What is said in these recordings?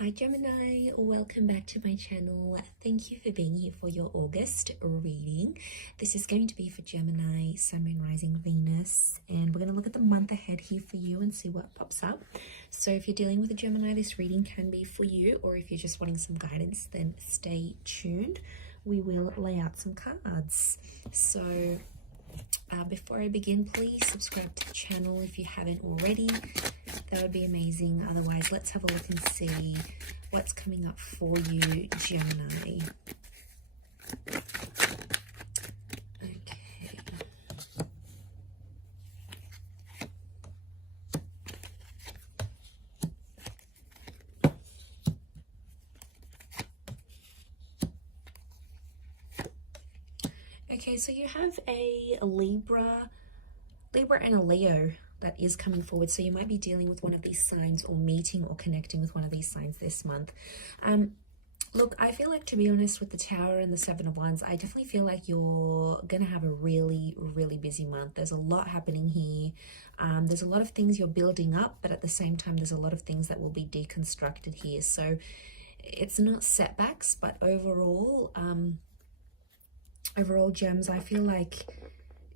Hi Gemini, welcome back to my channel. Thank you for being here for your August reading. This is going to be for Gemini, Sun, Moon, Rising, Venus, and we're going to look at the month ahead here for you and see what pops up. So if you're dealing with a Gemini, this reading can be for you, or if you're just wanting some guidance, then stay tuned. We will lay out some cards. So before I begin, please subscribe to the channel if you haven't already. That would be amazing. Otherwise, let's have a look and see what's coming up for you, Gemini. Okay, so you have a Libra and a Leo that is coming forward. So you might be dealing with one of these signs or meeting or connecting with one of these signs this month. Look, I feel like, to be honest, with the Tower and the Seven of Wands, I definitely feel like you're going to have a really, really busy month. There's a lot happening here. There's a lot of things you're building up, but at the same time, there's a lot of things that will be deconstructed here. So it's not setbacks, but overall, Gems, I feel like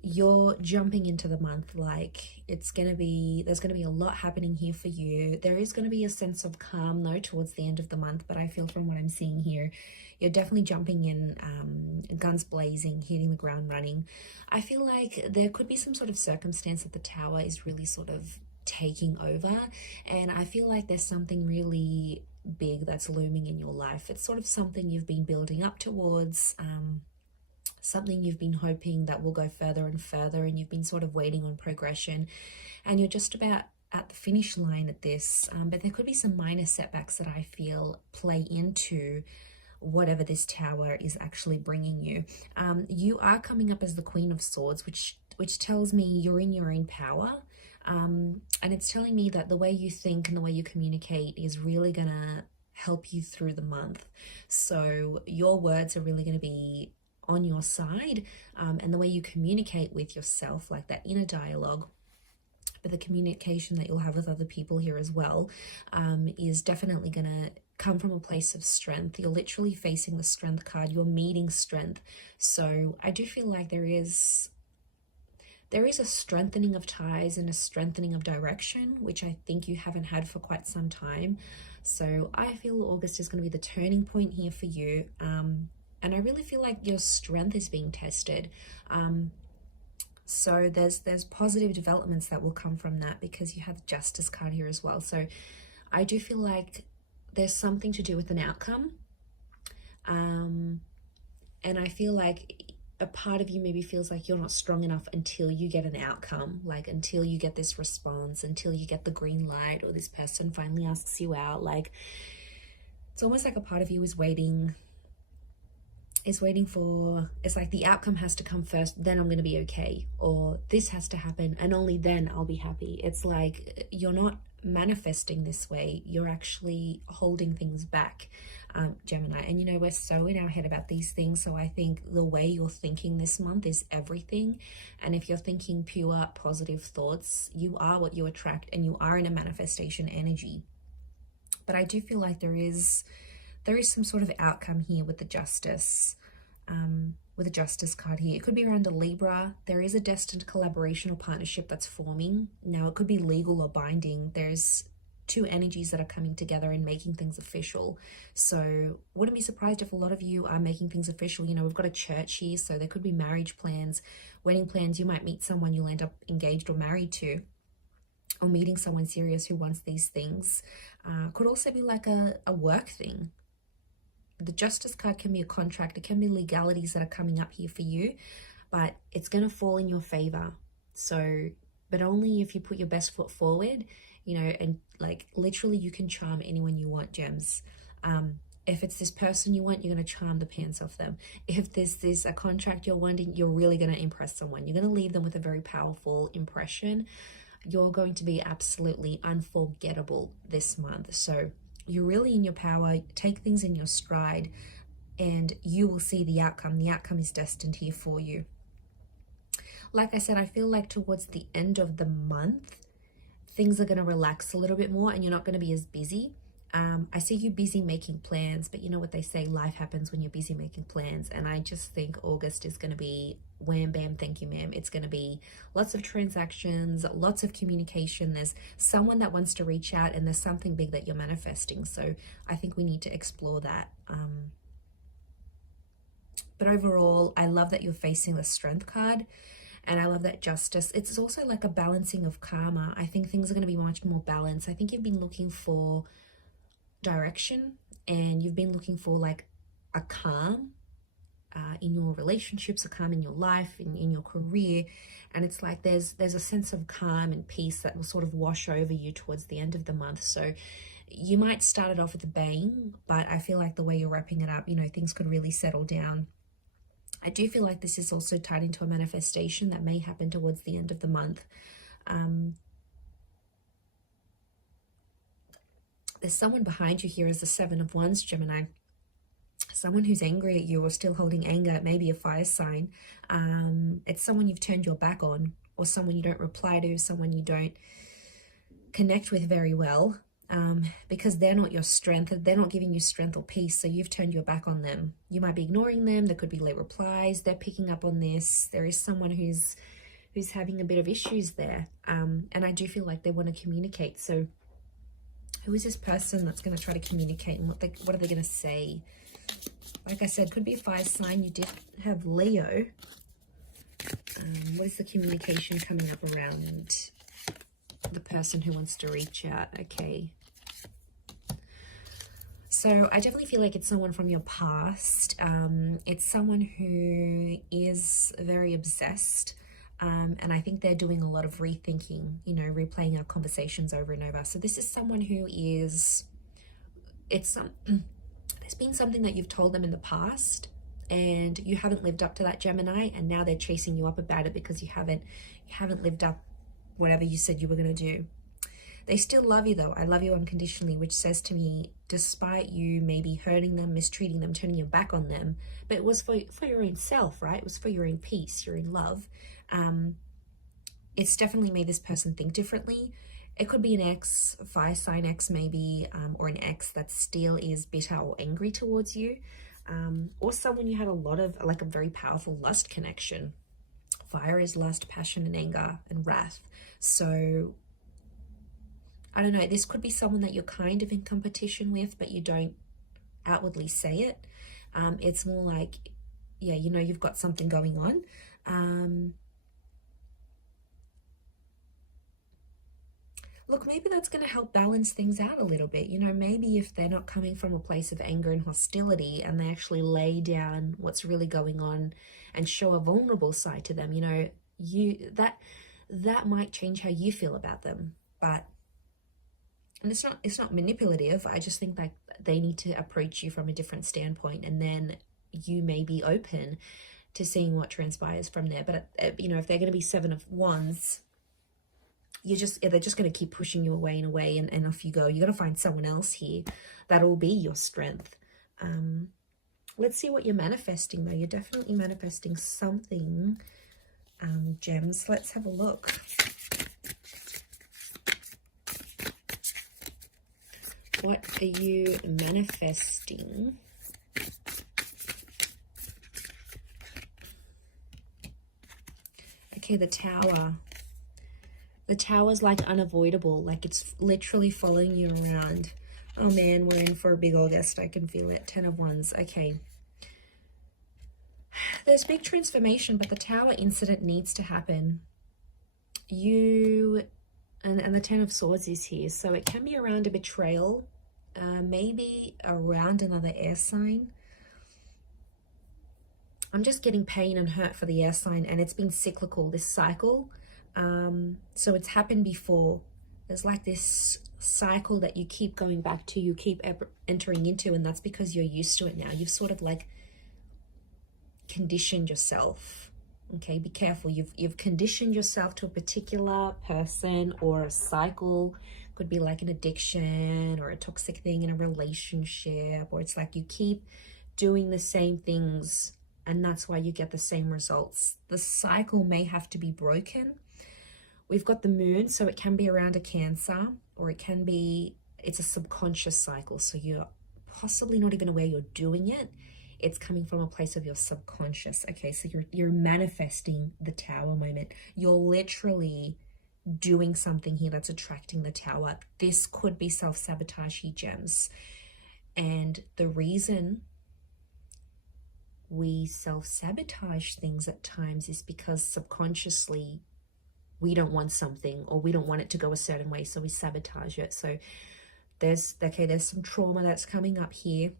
you're jumping into the month like there's gonna be a lot happening here for you. There is going to be a sense of calm though towards the end of the month, but I feel from what I'm seeing here, you're definitely jumping in, guns blazing, hitting the ground running. I feel like there could be some sort of circumstance that the Tower is really sort of taking over, and I feel like there's something really big that's looming in your life. It's sort of something you've been building up towards, something you've been hoping that will go further and further, and you've been sort of waiting on progression, and you're just about at the finish line at this, but there could be some minor setbacks that I feel play into whatever this Tower is actually bringing you. You are coming up as the Queen of Swords, which tells me you're in your own power, and it's telling me that the way you think and the way you communicate is really gonna help you through the month. So your words are really going to be on your side, and the way you communicate with yourself, like that inner dialogue, but the communication that you'll have with other people here as well, is definitely going to come from a place of strength. You're literally facing the Strength card. You're meeting strength. So I do feel like there is a strengthening of ties and a strengthening of direction, which I think you haven't had for quite some time. So I feel August is going to be the turning point here for you. And I really feel like your strength is being tested. So there's positive developments that will come from that, because you have the Justice card here as well. So I do feel like there's something to do with an outcome. And I feel like a part of you maybe feels like you're not strong enough until you get an outcome, like until you get this response, until you get the green light, or this person finally asks you out. Like, it's almost like a part of you is waiting for, it's like the outcome has to come first, then I'm going to be okay, or this has to happen and only then I'll be happy. It's like you're not manifesting this way, you're actually holding things back, Gemini. And you know, we're so in our head about these things, so I think the way you're thinking this month is everything. And if you're thinking pure positive thoughts, you are what you attract, and you are in a manifestation energy. But I do feel like there is some sort of outcome here with the Justice, with the Justice card here. It could be around a Libra. There is a destined collaboration or partnership that's forming. Now, it could be legal or binding. There's two energies that are coming together and making things official. So wouldn't be surprised if a lot of you are making things official. You know, we've got a church here, so there could be marriage plans, wedding plans. You might meet someone you'll end up engaged or married to, or meeting someone serious who wants these things. Could also be like a work thing. The Justice card can be a contract. It can be legalities that are coming up here for you, but it's going to fall in your favor. So, but only if you put your best foot forward, you know, and like literally you can charm anyone you want, Gems. If it's this person you want, you're going to charm the pants off them. If there's a contract you're wanting, you're really going to impress someone. You're going to leave them with a very powerful impression. You're going to be absolutely unforgettable this month. So you're really in your power. Take things in your stride, and you will see the outcome. The outcome is destined here for you. Like I said, I feel like towards the end of the month, things are going to relax a little bit more, and you're not going to be as busy. I see you busy making plans, but you know what they say, life happens when you're busy making plans. And I just think August is going to be wham, bam, thank you, ma'am. It's going to be lots of transactions, lots of communication. There's someone that wants to reach out, and there's something big that you're manifesting. So I think we need to explore that. But overall, I love that you're facing the Strength card. And I love that Justice. It's also like a balancing of karma. I think things are going to be much more balanced. I think you've been looking for direction, and you've been looking for like a calm in your relationships, a calm in your life, in your career. And it's like there's a sense of calm and peace that will sort of wash over you towards the end of the month. So you might start it off with a bang, but I feel like the way you're wrapping it up, you know, things could really settle down. I do feel like this is also tied into a manifestation that may happen towards the end of the month. There's someone behind you here as the Seven of Wands, Gemini. Someone who's angry at you or still holding anger. It may be a fire sign. It's someone you've turned your back on, or someone you don't reply to, someone you don't connect with very well, because they're not your strength. They're not giving you strength or peace, so you've turned your back on them. You might be ignoring them. There could be late replies. They're picking up on this. There is someone who's having a bit of issues there, and I do feel like they want to communicate. So who is this person that's going to try to communicate, and what are they going to say? Like I said, could be a fire sign. You did have Leo. What is the communication coming up around the person who wants to reach out? Okay. So I definitely feel like it's someone from your past. It's someone who is very obsessed. And I think they're doing a lot of rethinking, you know, replaying our conversations over and over. So this is someone who is, there's been something that you've told them in the past and you haven't lived up to that, Gemini, and now they're chasing you up about it because you haven't lived up whatever you said you were going to do. They still love you though. I love you unconditionally, which says to me, despite you maybe hurting them, mistreating them, turning your back on them, but it was for your own self, right? It was for your own peace, your own love. It's definitely made this person think differently. It could be an ex, fire sign ex maybe, or an ex that still is bitter or angry towards you, or someone you had a lot of, like a very powerful lust connection. Fire is lust, passion, and anger, and wrath. So I don't know, this could be someone that you're kind of in competition with, but you don't outwardly say it. It's more like, yeah, you know, you've got something going on. Look, maybe that's going to help balance things out a little bit. You know, maybe if they're not coming from a place of anger and hostility, and they actually lay down what's really going on and show a vulnerable side to them, you know, that might change how you feel about them. But, and it's not manipulative. I just think like they need to approach you from a different standpoint, and then you may be open to seeing what transpires from there. But, you know, if they're going to be Seven of Wands, they're just going to keep pushing you away and away, and off you go. You're going to find someone else here that'll be your strength. Let's see what you're manifesting though. You're definitely manifesting something, gems. Let's have a look. What are you manifesting? Okay, the Tower. The Tower's like unavoidable, like it's literally following you around. Oh man, we're in for a big August. I can feel it. 10 of Wands. Okay. There's big transformation, but the Tower incident needs to happen. And the 10 of Swords is here. So it can be around a betrayal, maybe around another air sign. I'm just getting pain and hurt for the air sign, and it's been cyclical, this cycle. So it's happened before. There's like this cycle that you keep going back to, you keep entering into, and that's because you're used to it now. You've sort of like conditioned yourself. Okay, be careful. You've conditioned yourself to a particular person or a cycle. Could be like an addiction or a toxic thing in a relationship, or it's like you keep doing the same things and that's why you get the same results. The cycle may have to be broken. We've got the Moon, so it can be around a Cancer, or it can be it's a subconscious cycle, so you're possibly not even aware you're doing it. It's coming from a place of your subconscious. Okay, so you're manifesting the Tower moment. You're literally doing something here that's attracting the Tower. This could be self-sabotage here, gems. And the reason we self-sabotage things at times is because subconsciously we don't want something, or we don't want it to go a certain way, so we sabotage it. So there's some trauma that's coming up here.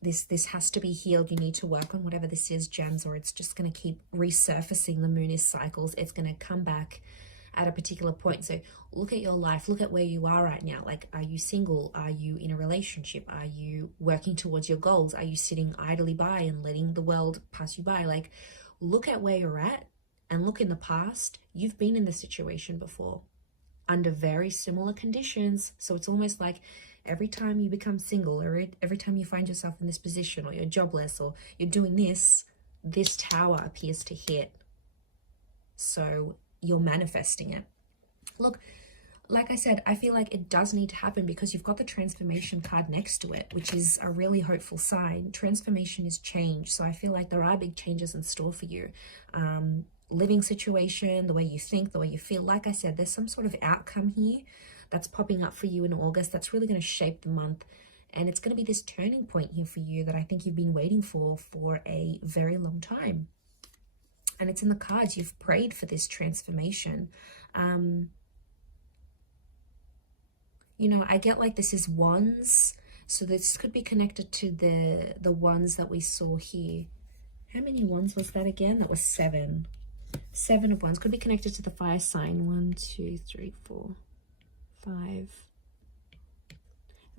This has to be healed. You need to work on whatever this is, gems, or it's just going to keep resurfacing. The moon is cycles. It's going to come back at a particular point. So look at your life. Look at where you are right now. Like, are you single? Are you in a relationship? Are you working towards your goals? Are you sitting idly by and letting the world pass you by? Like, look at where you're at and look in the past. You've been in this situation before under very similar conditions. So it's almost like every time you become single, or every time you find yourself in this position, or you're jobless, or you're doing this Tower appears to hit. So you're manifesting it. Look, like I said, I feel like it does need to happen because you've got the transformation card next to it, which is a really hopeful sign. Transformation is change. So I feel like there are big changes in store for you. Living situation, the way you think, the way you feel. Like I said, there's some sort of outcome here that's popping up for you in August that's really going to shape the month. And it's going to be this turning point here for you that I think you've been waiting for a very long time. And it's in the cards. You've prayed for this transformation. You know, I get like this is wands. So this could be connected to the wands that we saw here. How many wands was that again? That was 7. 7 of wands. Could be connected to the fire sign. 1, 2, 3, 4, 5. And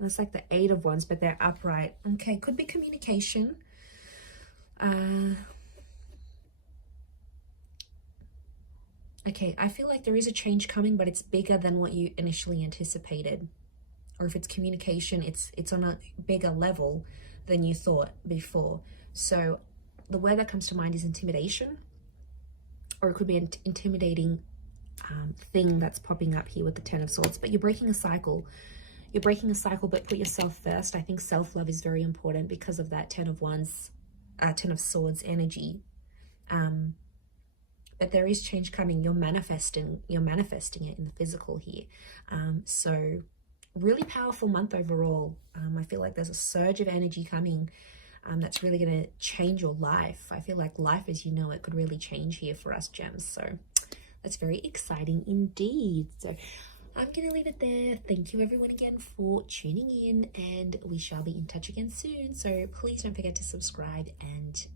that's like the 8 of wands, but they're upright. Okay, could be communication. Okay, I feel like there is a change coming, but it's bigger than what you initially anticipated. Or if it's communication, it's on a bigger level than you thought before. So the word that comes to mind is intimidation, or it could be an intimidating thing that's popping up here with the 10 of Swords. But you're breaking a cycle. You're breaking a cycle, but put yourself first. I think self-love is very important because of that 10 of Wands, 10 of Swords energy. But there is change coming. You're manifesting it in the physical here. So really powerful month overall. I feel like there's a surge of energy coming that's really going to change your life. I feel like life as you know it could really change here for us, gems. So that's very exciting indeed. So I'm going to leave it there. Thank you everyone again for tuning in, and we shall be in touch again soon. So please don't forget to subscribe, and